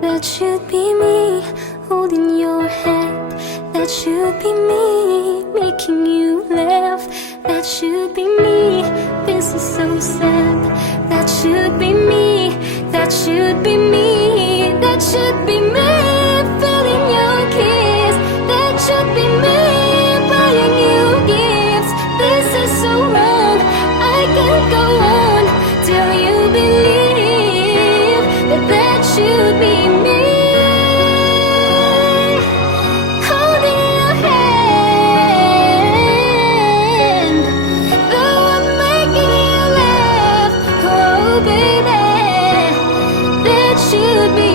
That should be me, holding your hand. That should be me, making you laugh. That should be me, this is so sad. That should be me, that should be me. That should be me, feeling your kiss. That should be me, buying you gifts. This is so wrong, I can't go on till you believe that that should be me. Holding your hand, though I'm making you laugh. Oh baby, that should be